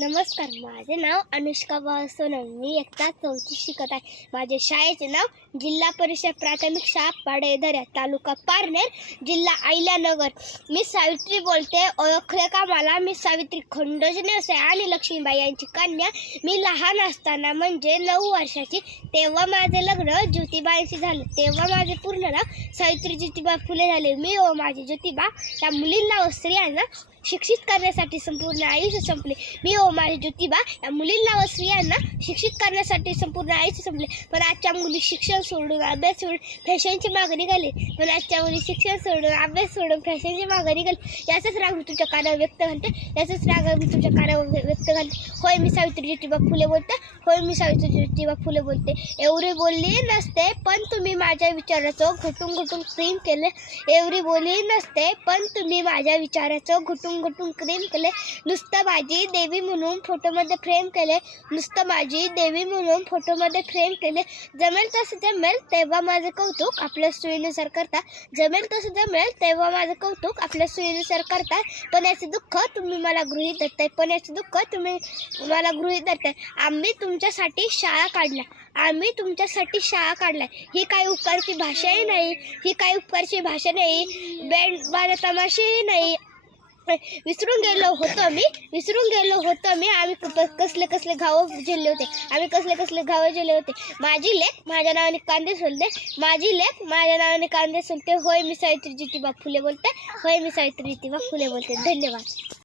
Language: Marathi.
नमस्कार, माझे नाव अनुष्का सोनम. मी इयत्ता 4वी शिकत आहे. माझे शाळेचे नाव जिल्हा परिषद प्राथमिक शाळा पाडेदर्या, तालुका पारनेर, जिल्हा अहिल्यानगर. मी सावित्री बोलते. ओळखले का मला? मी सावित्री खंडोजी नेवसे आणि लक्ष्मीबाई यांची कन्या. मी लहान असताना म्हणजे 9 वर्षाची तेव्हा माझे लग्न ज्योतिबांशी झाले. तेव्हा माझे पूर्ण नाव सावित्री ज्योतिबा फुले झाले. मी व माझी ज्योतिबा या मुलींना व स्त्रियांना शिक्षित करण्यासाठी संपूर्ण आयुष्य संपले. मी व माझी ज्योतिबा या मुलींना व स्त्रियांना शिक्षित करण्यासाठी संपूर्ण आयुष्य संपले. पण आजच्या मुली शिक्षण सोडून, अभ्यास सोडून फॅशनची मागे निघाली. पण आजच्या मुली शिक्षण सोडून, अभ्यास सोडून फॅशनची मागे निघाली. याचाच राग मी तुमच्या कानावर व्यक्त घालते. याचाच राग मी तुमच्या कानावर व्यक्त घालते. होय, मी सावित्री ज्योतिबा फुले बोलते. होय, मी सावित्री ज्योतिबा फुले बोलते. एवढी बोलली नसते, पण तुम्ही माझ्या विचाराचं घुटून घुटून प्रेम केले. एवढी बोलली नसते, पण तुम्ही माझ्या विचाराचं घुटून प्रेम केले. नुसतं माझी देवी म्हणून फोटोमध्ये फ्रेम केले. नुसतं माझी देवी म्हणून फोटोमध्ये फ्रेम केले. जमेल तसं जमेल तेव्हा माझं कौतुक आपल्या सोयीनुसार करता. जमेल तसं जमेल तेव्हा माझं कौतुक आपल्या सोयीनुसार करता. पण याचं दुःख तुम्ही मला गृहीत धरताय. पण याचं दुःख तुम्ही मला गृहीत धरताय. आम्ही तुमच्यासाठी शाळा काढल्या. आम्ही तुमच्यासाठी शाळा काढलाय. ही काही उपकारची भाषाही नाही. ही काही उपकारची भाषा नाही. बँड बाजा तमाशाही नाही. विसरून गेलो होतो मी. आम्ही कसले घाव झेलले होते. माझी लेक माझ्या नावाने कांदे सोलते. होय, मी सावित्री ज्योतिबा फुले बोलते. धन्यवाद.